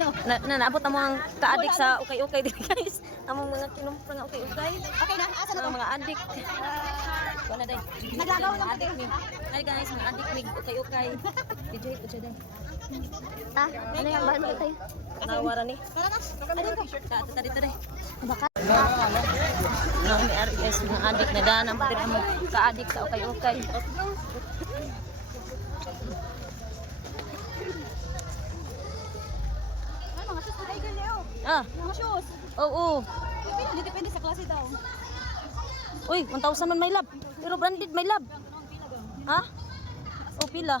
Naabot na mo ang ka-addict sa ukay-ukay din guys. Among mga kinumpra nga ukay-ukay. Okay na, asa na to? Mga addict. Wala day. Naglagaw lang addict ni. Ay guys, mga addict ni ukay-ukay. Enjoy po siya day. Ano yung bahal mo tayo? Nawara ni. Ayun ko. Dito day. Baka. No, may RS mga addict na daan ang pwede mo ka-addict sa ukay-ukay. Mga shoes na igil niyo. Mga shoes. Oo. Hindi depende sa klase daw. Uy, 1,000 man may lab. Pero branded may lab. Ha? O pila.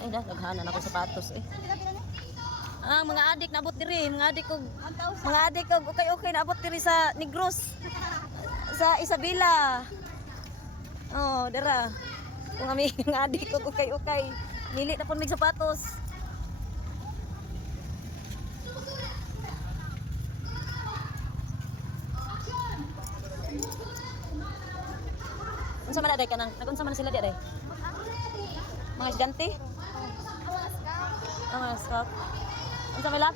Ay dah, naghanan ako sapatos eh. Mga adik naabot diri, mga adik kog okay naabot diri sa Negros. Sa Isabela. Oh, dira. Kung ami mga adik kog okay. Nili na pud mig sapatos. Unsa man day kanang? Nagunsa man sila day? Mga estudyante? Mga scout. Unsa may lap?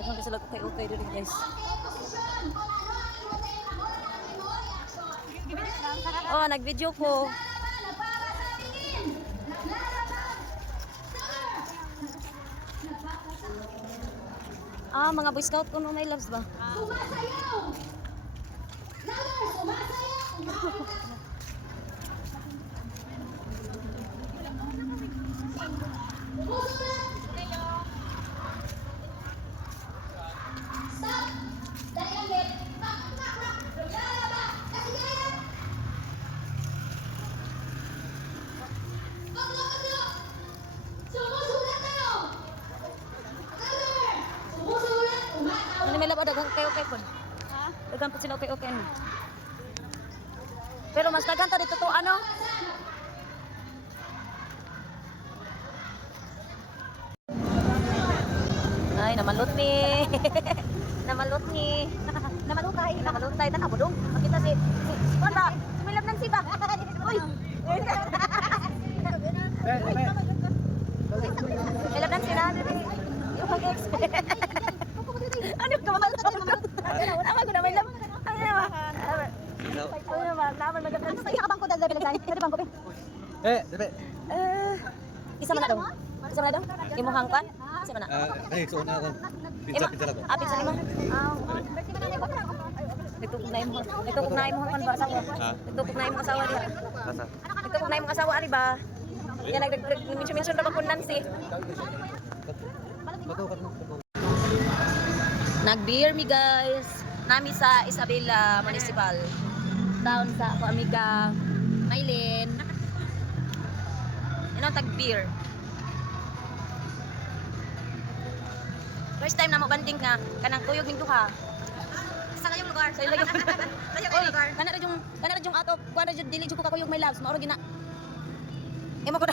Ayun sila kay diri guys. Oh, nag-video ko. Mga Boy Scout ko no may loves ba? Sumasayaw! Naman, sumasayaw! Stop! Dali ang bed! Lalaba! Kasigayan! Paglo! Sumusulat tayo! Sumusulat! Umataw! Ano may lab dagang okay po. Dagang po sila okay ano. Pero mas dagan ta dito to ano? Ay, namalot ni. Namalot ni. Namalutay ta kabudong. Makita si Wala, sumilab ng siba. Uy. Ilab ng sila. Yung pag-ex. Ano ka mamalot? Ama ko na may lab. Ano naman? Ano naman? Naman magandang. Isa ka bangko dahil pinagsahin. Pwede bangko pe. Dere. Isa man na daw. Isa man na daw. Imuhang pan. Isa man na. So na ako. Pizza lang. Pizza lima. Ito kung naim mo. Ito kung naim mo kan ba asawa. Ito kung naim mo asawa diha. Asa? Ito kung naim mo asawa ari ba? Yan nag-mention ra ba kun Nancy. Nag-beer mi guys. Nami sa Isabela Municipal. Down sa ako amiga Maylin. Yan ang tag-beer. First time na mo banding nga kanang kuyog ning duha. Sa kayong lugar. Sa ilayo. Sa kayong lugar. Kana ra yung ato, kuan ra jud dili jud ko kakuyog my loves, mao ra gina. Imo ko